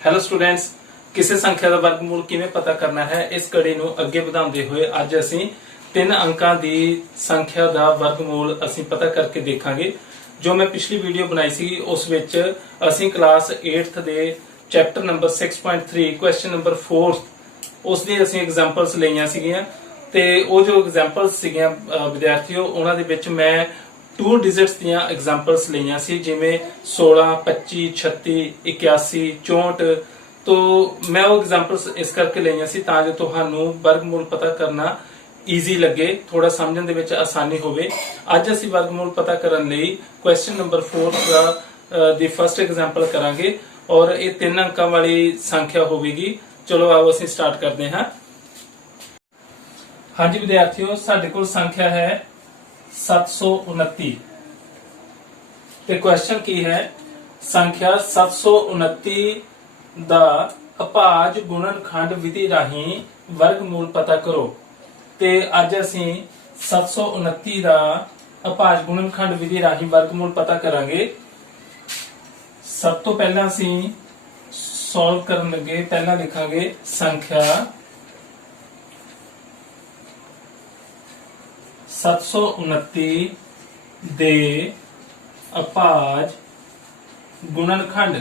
Hello students, किसी संख्या का वर्गमूल किवें पता करना है इस कड़ी नूं अगे वधाउंदे होए अज असीं 3 अंकां दी संख्या का वर्गमूल असीं पता करके देखांगे। जो मैं पिछली वीडियो बनाई सी उस विच असीं क्लास 8th दे चैप्टर नंबर 6.3 क्वेश्चन नंबर 4 उस दी असीं एग्जांपल्स लईआं सीगीआं ते ਉਹ जो एग्जांपल्स सीगीआं विद्यार्थियों उन्हां दे विच मैं 2 डिजिट्स दियां एग्जांपल्स लईआं सी जिवें 16 25 36 81 64। तो मैं वो एग्जांपल्स इस करके लईआं सी तां जो तुहानूं वर्गमूल पता करना ईजी लगे, थोड़ा समझण दे विच आसानी होवे। अज असीं वर्गमूल पता करन लई क्वेश्चन नंबर 4 दा दी फर्स्ट एग्जांपल करांगे और ये 3 अंकां वाली संख्या होवेगी। चलो आओ असीं स्टार्ट करदे हां। हाँ जी विद्यार्थियों, साडे कोल संख्या है 729 ते क्वेश्चन की है संख्या 729 दा अभाज गुणनखंड विधि राही वर्गमूल पता करो। ते अज असीं 729 दा अभाज गुणनखंड विधि राही वर्गमूल पता करांगे। सब तो पहला असीं सॉल्व करन लगे पहला लिखांगे संख्या 729 दे अभाज गुणनखंड।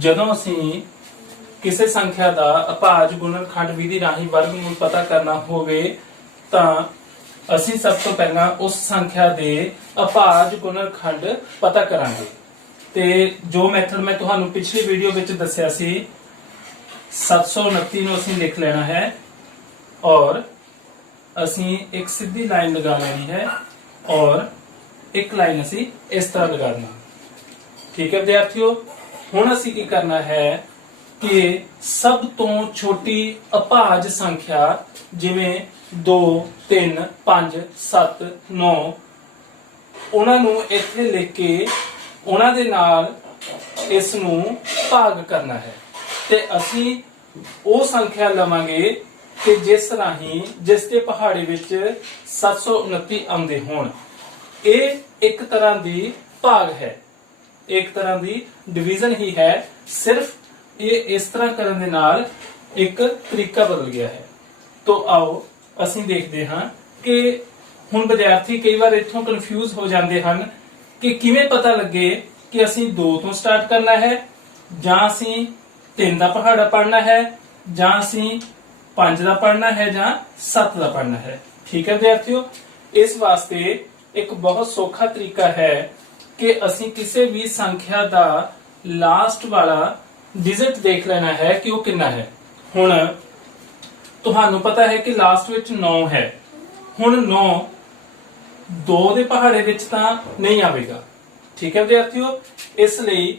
जदों असीं किसी संख्या का अभाज गुणनखंड विधि राही वर्गमूल पता करना होवे तां असीं सब तो पहला उस संख्या दे अभाज गुणनखंड पता करांगे। ते जो मैथड मैं तुहानूं पिछली वीडियो विच दस्सिया सी 729 नूं असीं लिख लेना है और असीं एक सीधी लाइन लगा लेनी है और एक लाइन असीं इस तरह लगा देना। ठीक है विद्यार्थियों, हुण असीं की करना है कि सब तो छोटी अभाज संख्या जिवें 2 3 5 7 9 उन्हां नूं इत्थे लिख के उन्हां दे नाल इस नूं भाग करना है ते असीं ਉਹ संख्या लवांगे कि जिस राही जिस दे पहाड़े विच 729 आउंदे होण। ਇਹ एक तरह दी भाग है, एक तरह दी डिवीजन ही है, सिर्फ ये इस तरह करन दे नाल एक तरीका बदल गया है। तो आओ ਅਸੀਂ देखते हाँ कि हुण विद्यार्थी कई बार इत्थों कन्फ्यूज हो जाते हैं कि किवें पता लगे कि असीं 2 तो स्टार्ट करना है जां असीं 3 का पहाड़ा पढ़ना है जां असीं 5 का पढ़ना है जां 7 का पढ़ना है। ठीक है विद्यार्थियों, इस वास्ते एक बहुत सौखा तरीका है कि असीं किसी भी संख्या का लास्ट वाला डिजिट देख लेना है कि वो कितना है। हुण तुहानूं पता है कि लास्ट विच 9 है। हुण 9 2 दे पहाड़े विच तां नहीं आवेगा। ठीक है विद्यार्थियों, इसलिए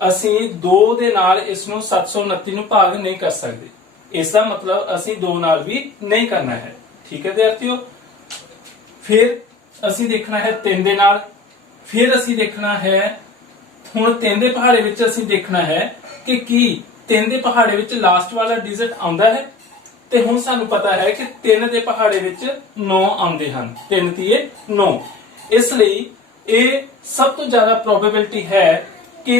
असीं 2 दे नाल इस नूं 729 नूं भाग नहीं कर सकते। इसका मतलब असीं 2 नाल भी नहीं करना है। ठीक है विद्यार्थियों, फिर असीं देखना है 3 दे नाल, फिर असीं देखना है हुण 3 दे पहाड़े विच असीं देखना है कि की 3 दे पहाड़े विच लास्ट वाला डिजिट आउंदा है। ते हुण सानूं पता है कि 3 दे पहाड़े विच 9 आउंदे हन, 3 तीए 9। इसलिए ये सब तो ज्यादा प्रोबेबिलिटी है कि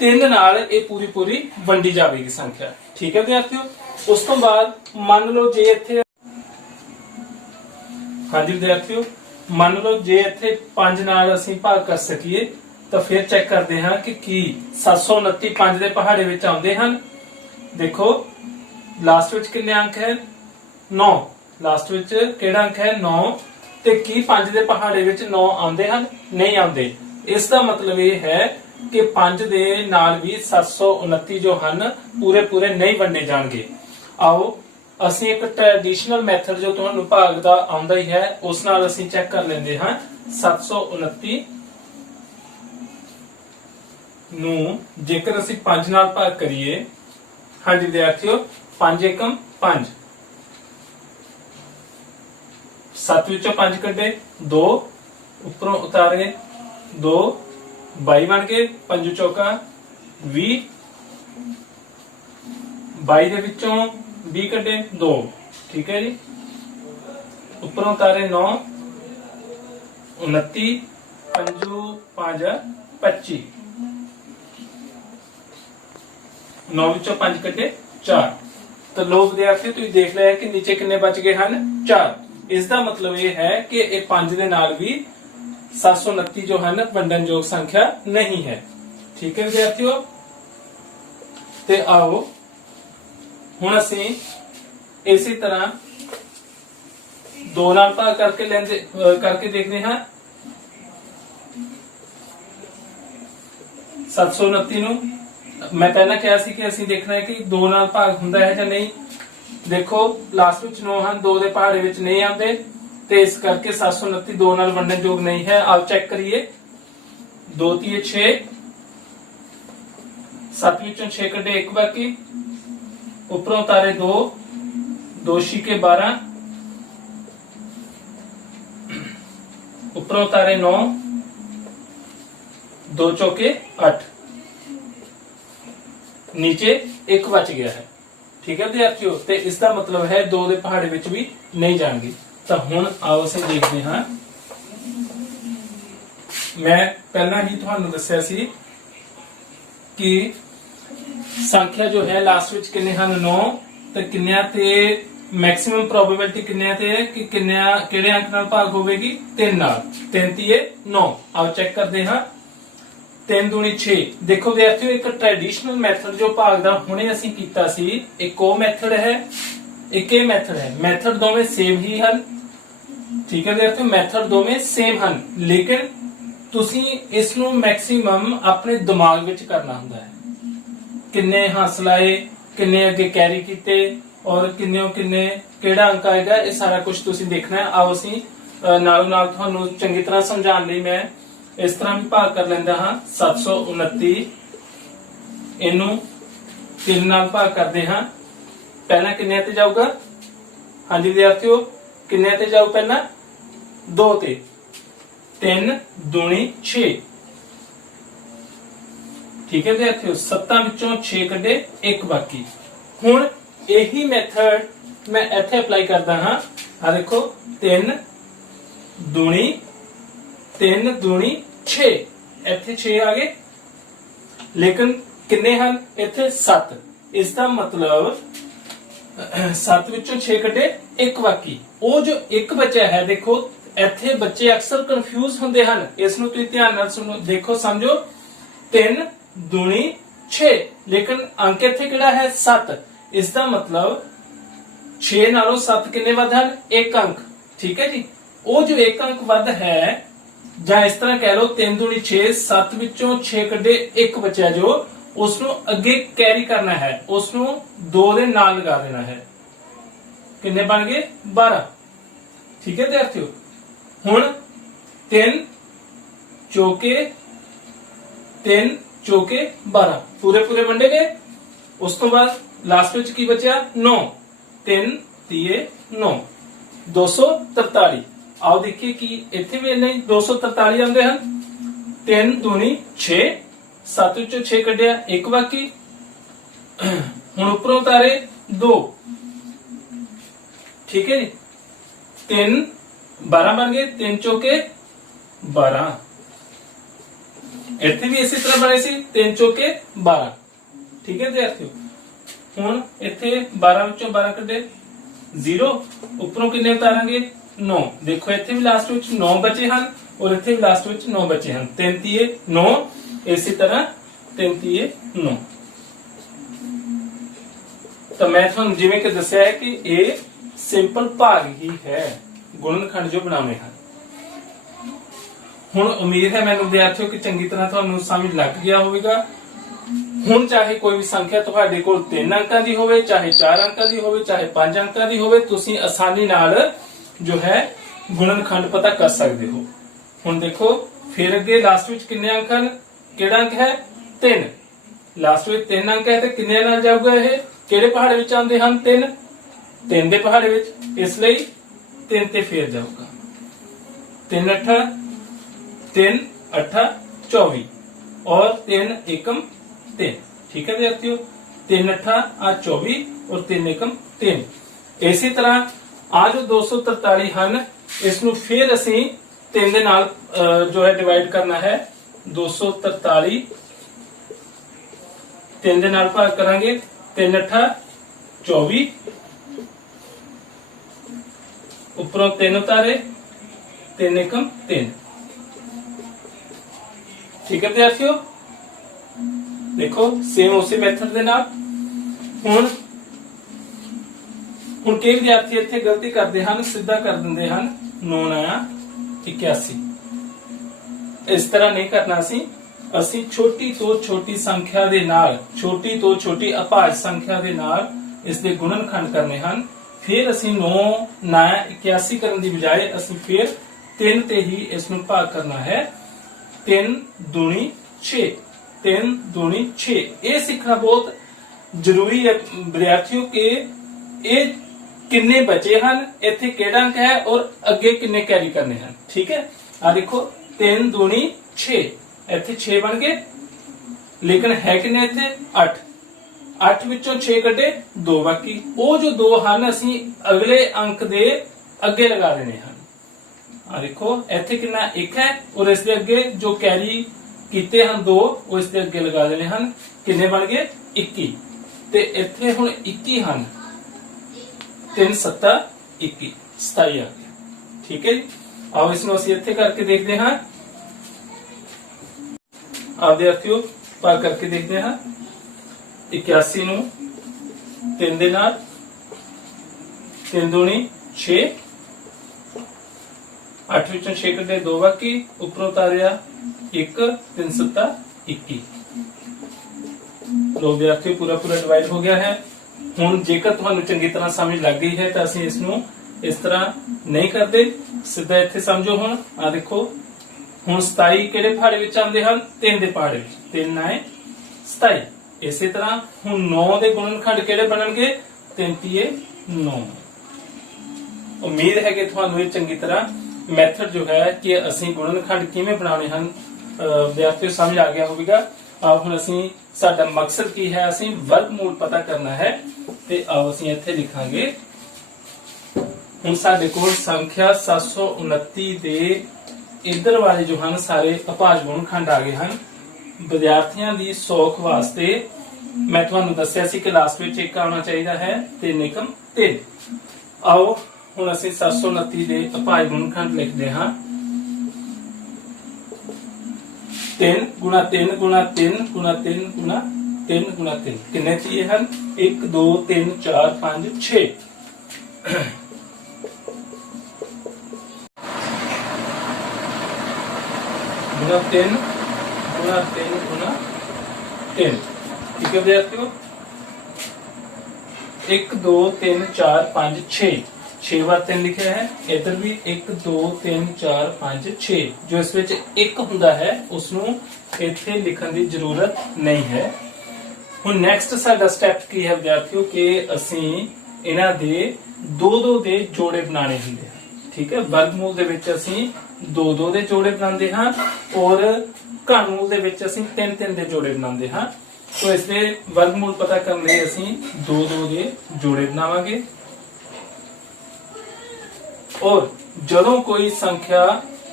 3 नाल ये पूरी पूरी वंडी जाएगी संख्या। ठीक है विद्यार्थियों, उस तो बाद मान लो जे इत्थे हाँ जी विद्यार्थियों, मान लो जे इत्थे 5 नाल असीं भाग कर सकीए तो फिर चेक करते हैं कि 729 5 दे पहाड़े विच आउंदे हन। देखो लास्ट विच कितने अंक है 9, लास्ट विच किहड़ा अंक है 9 ते की 5 दे पहाड़े विच 9 आउंदे हन, नहीं आउंदे। इसका मतलब ये है कि 5 दे नाल भी 729 जो हन पूरे पूरे नहीं वंडे जाणगे। आओ असीं एक ट्रेडिशनल मैथड जो तुहानूं भाग दा आउंदा ही है उस नाल असीं चेक कर लेंदे हां। 729 नूं जेकर असीं 5 नाल भाग करिए, हाँ जी विद्यार्थियों 5 एकम 5, 7 विचों 5 कड्डे 2 उपरों उतारे 2 22 बन गए, 5 चौका 20, 22 दे विचों 20 कड्डे 2। ठीक है जी, उपरों उतारे 9 29 5 5 25 9 ਵਿੱਚੋਂ 5 ਕੱਢੇ 4। तो लो विद्यार्थी तुसीं देख लिया कि नीचे कितने बच गए हैं 4। इसका मतलब ये है कि ये 5 दे नाल भी 729 जो है वंडनयोग संख्या नहीं है। ठीक है विद्यार्थियों, ते आओ हुण असीं इसी तरह 2 नाल भाग करके देखते हैं 729 नूं। मैं पहला कहा सी कि असीं देखना है कि 2 नाल भाग हुंदा है जां नहीं। देखो लास्ट विच 9 हैं, 2 दे पहाड़े विच नहीं आते, ते इस करके 729 2 नाल वंडनयोग नहीं है। आप चेक करिए 2 तीए 6, 7 विचों 6 कड्डे 1 बाकी, उपरों उतारे 2, 2 छिके 12, उपरों उतारे 9, 2 चौके 8, नीचे 1 बच गया है। ठीक है विद्यार्थियों, तो इसका मतलब है 2 दे पहाड़े विच भी नहीं जाएंगे। तो हुण आओ असीं देखते हैं। मैं पहला ही तुहानूं दस्सिया सी कि संख्या जो है लास्ट विच किन्ने हन 9, ते किन्नियां ते मैक्सिमम प्रोबेबिलिटी किन्नियां ते है कि किन्नियां किहड़े अंक नाल भाग होवेगी 3 नाल। 3 तीए 9। आओ चेक करते हैं 3 दूनी 6। देखो विद्यार्थियों एक ट्रेडिशनल मैथड जो भाग दा हुणे असीं कीता सी, एक ओ मैथड है, एक ये मैथड है। मैथड दोवें सेम ही हन। ठीक है विद्यार्थियों, मैथड दोवें सेम हन, लेकिन तुसीं इस नूं मैक्सिमम अपने दिमाग विच करना हुंदा है। किन्ने हंस लाए, किन्ने अगे कैरी कीते और किन्ने किन्ने किहड़ा अंक आएगा, ये सारा कुछ तुसीं देखना है। आओ असीं नालों नाल तुहानूं चंगी तरह समझाउण लई मैं इस तरह भी भाग कर लेंदा हां। 729 इनू 3 नाल भाग करते हां। पहला किन्ने ते जाऊगा? हाँ जी विद्यार्थियों, किन्ने ते जाऊ? पहला 2 ते। 3 दूनी 6। ठीक है विद्यार्थियों, 7 विचों 6 कड्डे 1 बाकी। हुण यही मैथड मैं इत्थे अप्लाई करदा हां। आ देखो 3 दूनी 6, इत्थे 6 आ गए, लेकिन किन्ने हन इत्थे 7। इसका मतलब 7 विचों 6 कड्डे 1 बाकी। वो जो 1 बचा है, देखो इत्थे बच्चे अक्सर कंफ्यूज हुंदे हन। इस नूं तुसीं ध्यान नाल सुनो, देखो समझो 3 दूनी 6, लेकिन अंक इत्थे किहड़ा है 7। इसका मतलब 6 नालों 7 किन्ने वध हन? 1 अंक। ठीक है जी, वो जो 1 अंक वध है, ਜਾਂ इस तरह कह लो 3 दूनी 6, 7 विचों 6 कड्डे 1 बचा जो उसनों अगे कैरी करना है, उसनों 2 दे नाल लगा देना है। किन्ने बन गए? 12। ठीक है विद्यार्थियों, हुण 3 चौके 12 पूरे पूरे वंडे गए। उस तो बाद लास्ट विच की बचा 9। 3 तीए 9, 243। आओ देखिए कि इत्थे भी नहीं 243 आंदे हन। 3 दूनी 6, 7 विचों 6 कड्डिया 1 बाकी। हुण उपरों उतारे 2। ठीक है जी, 3 12 बन गए। 3 चौके 12। इत्थे भी इसी तरह बने सी 3 चौके 12। ठीक है विद्यार्थियों, हुण इत्थे 12 विचों 12 कड्डे 0, उपरों किन्ने उतारांगे 9। देखो इत्थे भी लास्ट विच 9 बचे हैं और इत्थे भी लास्ट विच 9 बचे हैं। 3 तीए 9, इसी तरह 3 तीए 9। तो मैं तुहानूं जिवें कि दस्सिया है कि ये सिंपल भाग ही है, गुणनखंड जो बनाने हैं। हुण उम्मीद है मैनूं विद्यार्थियों कि चंगी तरह तुहानूं समझ लग गया होवेगा। हुण चाहे कोई भी संख्या तुहाडे कोल 3 अंकां दी होवे, चाहे 4 अंकां दी होवे, चाहे 5 अंकां दी होवे, तुसीं आसानी नाल जो है गुणनखंड पता कर सकते हो। हुण देखो फिर अगे लास्ट विच किन्ने अंक हैं? किहड़ा अंक है? 3। लास्ट विच 3 अंक है, तो किन्ने नाल जाऊगा? ये किहड़े पहाड़े विच आंदे हन? 3 दे पहाड़े विच, इसलिए 3 ते फिर जाऊगा। 3 अठा 24 और 3 एकम 3। ठीक है विद्यार्थियों, 3 अठा 24 और 3 एकम 3। इसी तरह आ जो 243 ਹਨ, ਇਸ ਨੂੰ ਫਿਰ ਅਸੀਂ 3 ਦੇ ਨਾਲ जो है डिवाइड करना है। 243 3 ਦੇ ਨਾਲ ਭਾਗ ਕਰਾਂਗੇ 3 8 24 ਉੱਪਰੋਂ 3 ਉਤਾਰੇ 3 एकम 3। ठीक है विद्यार्थियों, देखो सेम उसी मेथड ਦੇ ਨਾਲ ਹੁਣ ਕਈ ਵਿਦਿਆਰਥੀ ਇੱਥੇ ਗਲਤੀ ਕਰਦੇ ਹਨ, ਸਿੱਧਾ ਕਰ ਦਿੰਦੇ ਹਨ 9 ਆਇਆ 81। ਇਸ ਤਰ੍ਹਾਂ ਨਹੀਂ ਕਰਨਾ ਸੀ। ਅਸੀਂ ਛੋਟੀ ਤੋਂ ਛੋਟੀ ਸੰਖਿਆ ਦੇ ਨਾਲ, ਛੋਟੀ ਤੋਂ ਛੋਟੀ ਅਭਾਜ ਸੰਖਿਆ ਦੇ ਨਾਲ ਇਸ ਦੇ ਗੁਣਨਖੰਡ ਕਰਨੇ ਹਨ। ਫਿਰ ਅਸੀਂ 9 ਨਾ 81 ਕਰਨ ਦੀ ਬਜਾਏ ਅਸੀਂ ਫਿਰ 3 ਤੇ ਹੀ ਇਸ ਨੂੰ ਭਾਗ ਕਰਨਾ ਹੈ। 3 दूनी 6, 3 दूनी 6। ਇਹ ਸਿੱਖਣਾ ਬਹੁਤ ਜ਼ਰੂਰੀ ਹੈ ਵਿਦਿਆਰਥੀਓ ਕਿ ਇਹ ਕਿੰਨੇ ਬਚੇ ਹਨ, ਇੱਥੇ ਕਿਹੜਾ ਅੰਕ ਹੈ ਔਰ ਅੱਗੇ ਕਿੰਨੇ ਕੈਰੀ ਕਰਨੇ ਹਨ। ਠੀਕ ਹੈ, ਆ ਦੇਖੋ 3 दूनी 6, ਇੱਥੇ 6 ਬਣ ਗਏ, ਲੇਕਿਨ ਹੈ ਕਿੰਨੇ ਇੱਥੇ 8। 8 ਵਿੱਚੋਂ 6 ਕੱਢੇ 2 ਬਾਕੀ। ਉਹ ਜੋ 2 ਹਨ ਅਸੀਂ ਅਗਲੇ ਅੰਕ ਦੇ ਅੱਗੇ ਲਗਾ ਦੇਣੇ ਹਨ। ਆ ਦੇਖੋ ਇੱਥੇ ਕਿੰਨਾ 1 ਹੈ ਔਰ ਇਸ ਦੇ ਅੱਗੇ ਜੋ ਕੈਰੀ ਕੀਤੇ ਹਨ 2 ਉਹ ਇਸ ਦੇ ਅੱਗੇ ਲਗਾ ਦੇਣੇ ਹਨ। ਕਿੰਨੇ ਬਣ ਗਏ 21 ਤੇ ਇੱਥੇ ਹੁਣ 21 ਹਨ। 3 7 21 27 ਆ ਗਿਆ। ਠੀਕ ਹੈ ਜੀ, ਆਓ ਇਸ ਨੂੰ ਅਸੀਂ ਇੱਥੇ ਕਰਕੇ ਦੇਖਦੇ ਹਾਂ। ਆਪ ਵਿਦਿਆਰਥੀਓ ਭਾਗ ਕਰਕੇ ਦੇਖਦੇ ਹਾਂ। 81 ਨੂੰ 3 ਦੇ ਨਾਲ 3 दूनी 6, 8 ਵਿੱਚੋਂ 6 ਕੱਢੇ 2 ਬਾਕੀ, ਉੱਪਰੋਂ ਉਤਾਰਿਆ 1, 3 7 21। ਲੋ ਵਿਦਿਆਰਥੀਓ ਪੂਰਾ ਡਿਵਾਈਡ ਹੋ ਗਿਆ ਹੈ। ਹੁਣ ਜੇਕਰ ਤੁਹਾਨੂੰ ਚੰਗੀ ਤਰ੍ਹਾਂ ਸਮਝ ਲੱਗ ਗਈ ਹੈ ਤਾਂ ਅਸੀਂ ਇਸ ਨੂੰ ਇਸ ਤਰ੍ਹਾਂ ਨਹੀਂ ਕਰਦੇ, ਸਿੱਧਾ ਇੱਥੇ ਸਮਝੋ। ਹੁਣ ਆ ਦੇਖੋ, ਹੁਣ 27 ਕਿਹੜੇ ਪਹਾੜੇ ਵਿੱਚ ਆਉਂਦੇ ਹਨ? 3 ਦੇ ਪਹਾੜੇ ਵਿੱਚ। 3 9 27। ਇਸੇ ਤਰ੍ਹਾਂ ਹੁਣ 9 ਦੇ ਗੁਣਨਖੰਡ ਕਿਹੜੇ ਬਣਨਗੇ? 33 9। ਉਮੀਦ ਹੈ ਕਿ ਤੁਹਾਨੂੰ ਇਹ ਚੰਗੀ ਤਰ੍ਹਾਂ ਮੈਥਡ ਜੋ ਹੈ ਕਿ ਅਸੀਂ ਗੁਣਨਖੰਡ ਕਿਵੇਂ ਬਣਾਉਣੇ ਹਨ ਵਿਦਿਆਰਥੀਓ ਸਮਝ ਆ ਗਿਆ ਹੋਵੇਗਾ। ਆਓ ਹੁਣ ਅਸੀਂ ਸਾਡਾ ਮਕਸਦ ਕੀ ਹੈ, ਅਸੀਂ ਵਰਗਮੂਲ ਪਤਾ ਕਰਨਾ ਹੈ ਤੇ ਆਓ ਅਸੀਂ ਇੱਥੇ ਲਿਖਾਂਗੇ। ਹੁਣ ਸਾਡੇ ਕੋਲ ਸੰਖਿਆ 729 ਦੇ ਇਧਰ ਵਾਲੇ ਜੋ ਹਨ ਸਾਰੇ ਅਭਾਜ ਗੁਣਨਖੰਡ ਆ ਗਏ ਹਨ। ਵਿਦਿਆਰਥੀਆਂ ਦੀ ਸੌਖ ਵਾਸਤੇ ਮੈਂ ਤੁਹਾਨੂੰ ਦੱਸਿਆ ਸੀ ਕਿ ਲਾਸਟ ਵਿੱਚ 1 ਆਉਣਾ ਚਾਹੀਦਾ ਹੈ। 3 एकम 3। ਆਓ ਹੁਣ ਅਸੀਂ 729 ਦੇ ਅਭਾਜ ਗੁਣਨਖੰਡ ਲਿਖਦੇ ਹਾਂ। 3 गुणा 3 गुणा 3 गुणा 3 गुणा 3 गुणा 3 कितने चाहिए हम? 1 2 3 4 5 6। गुणा 3 गुणा 3 गुणा 3। ठीक है विद्यार्थियों, 1 2 3 4 5 6। 6 बार 3 लिखा है। इधर भी 1 2 3 4 5 6। जो इस ਵਿੱਚ 1 ਹੁੰਦਾ ਹੈ ਉਸ ਨੂੰ ਇੱਥੇ ਲਿਖਣ ਦੀ ਜ਼ਰੂਰਤ ਨਹੀਂ ਹੈ। ਹੁਣ ਨੈਕਸਟ ਸਾਡਾ ਸਟੈਪ ਕੀ ਹੈ ਵਿਦਿਆਰਥੀਓ ਕਿ ਅਸੀਂ ਇਹਨਾਂ ਦੇ 2 ਦੇ ਜੋੜੇ ਬਣਾਉਣੇ ਹੁੰਦੇ ਹਨ। ਠੀਕ ਹੈ, ਵਰਗਮੂਲ ਦੇ ਵਿੱਚ ਅਸੀਂ 2 ਦੇ ਜੋੜੇ ਬਣਾਉਂਦੇ ਹਾਂ ਔਰ ਘਣਮੂਲ ਦੇ ਵਿੱਚ ਅਸੀਂ 3 ਦੇ ਜੋੜੇ ਬਣਾਉਂਦੇ ਹਾਂ। ਸੋ ਇਸ ਦੇ ਵਰਗਮੂਲ ਪਤਾ ਕਰਨ ਲਈ ਅਸੀਂ 2 ਦੇ ਜੋੜੇ ਬਣਾਵਾਂਗੇ। और ਜਦੋਂ कोई संख्या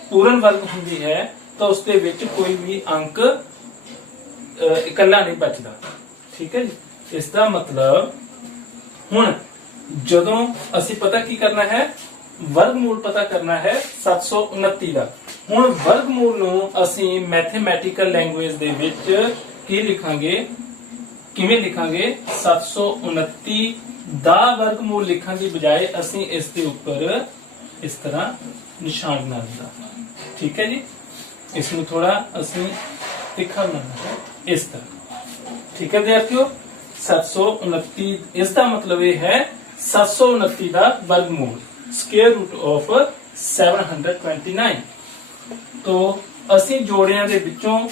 पूर्ण वर्ग ਹੁੰਦੀ ਹੈ ਤਾਂ ਉਸ ਦੇ ਵਿੱਚ ਕੋਈ ਵੀ ਅੰਕ ਇਕੱਲਾ ਨਹੀਂ ਬਚਦਾ। ਠੀਕ ਹੈ ਜੀ, ਇਸ ਦਾ ਮਤਲਬ ਹੁਣ ਜਦੋਂ ਅਸੀਂ ਪਤਾ ਕੀ ਕਰਨਾ ਹੈ, ਵਰਗਮੂਲ ਪਤਾ ਕਰਨਾ ਹੈ 729 ਦਾ। ਹੁਣ ਵਰਗਮੂਲ ਨੂੰ ਅਸੀਂ ਮੈਥਮੈਟੀਕਲ ਲੈਂਗੁਏਜ ਦੇ ਵਿੱਚ ਕੀ ਲਿਖਾਂਗੇ, ਕਿਵੇਂ ਲਿਖਾਂਗੇ? 729 ਦਾ ਵਰਗਮੂਲ ਲਿਖਣ ਦੀ ਬਜਾਏ ਅਸੀਂ ਇਸ ਦੇ ਉੱਪਰ इस तरह निशान बना दिया। ठीक है जी, इसमें थोड़ा असली तिखा बनाना है इस तरह। ठीक है विद्यार्थियों, 729 इसका मतलब ये है 729 का वर्गमूल, स्क्वायर रूट ऑफ 729। तो ਅਸੀਂ ਜੋੜਿਆਂ ਦੇ ਵਿੱਚੋਂ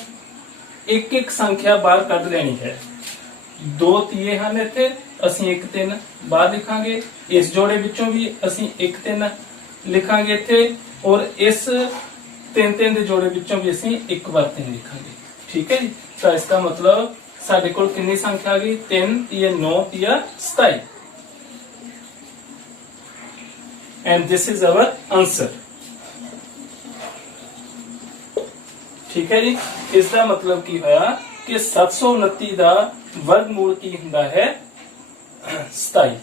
ਇੱਕ ਸੰਖਿਆ ਬਾਹਰ ਕੱਢ ਲੈਣੀ ਹੈ। 2 ਤੀਏ ਹਨ ਇੱਥੇ, ਅਸੀਂ 1 3 ਬਾਹਰ ਲਿਖਾਂਗੇ। ਇਸ ਜੋੜੇ ਵਿੱਚੋਂ ਵੀ ਅਸੀਂ 1 3 ਲਿਖਾਂਗੇ ਇੱਥੇ ਔਰ ਇਸ 3 ਦੇ ਜੋੜੇ ਵਿੱਚੋਂ ਵੀ ਅਸੀਂ 1 ਵਾਰ 3 ਲਿਖਾਂਗੇ। ਠੀਕ ਹੈ ਜੀ, ਤਾਂ ਇਸ ਦਾ ਮਤਲਬ ਸਾਡੇ ਕੋਲ ਕਿੰਨੀ ਸੰਖਿਆ ਆ ਗਈ? 3 3 9 3 27 and this is our answer। ਠੀਕ ਹੈ ਜੀ। ਇਸ ਦਾ ਮਤਲਬ ਕੀ ਹੋਇਆ ਕਿ 729 ਦਾ ਵਰਗਮੂਲ ਕੀ ਹੁੰਦਾ ਹੈ 27।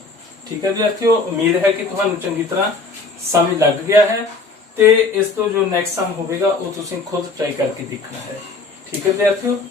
ਠੀਕ ਹੈ ਵਿਦਿਆਰਥੀਓ, ਉਮੀਦ ਹੈ ਕਿ ਤੁਹਾਨੂੰ ਚੰਗੀ ਤਰ੍ਹਾਂ ਸਮਝ ਲੱਗ ਗਿਆ ਹੈ ਤੇ ਇਸ ਤੋਂ ਜੋ ਨੈਕਸਟ ਸਮ ਹੋਵੇਗਾ ਉਹ ਤੁਸੀਂ ਖੁਦ ਟਰਾਈ ਕਰਕੇ ਦੇਖਣਾ ਹੈ। ਠੀਕ ਹੈ ਵਿਦਿਆਰਥੀਓ।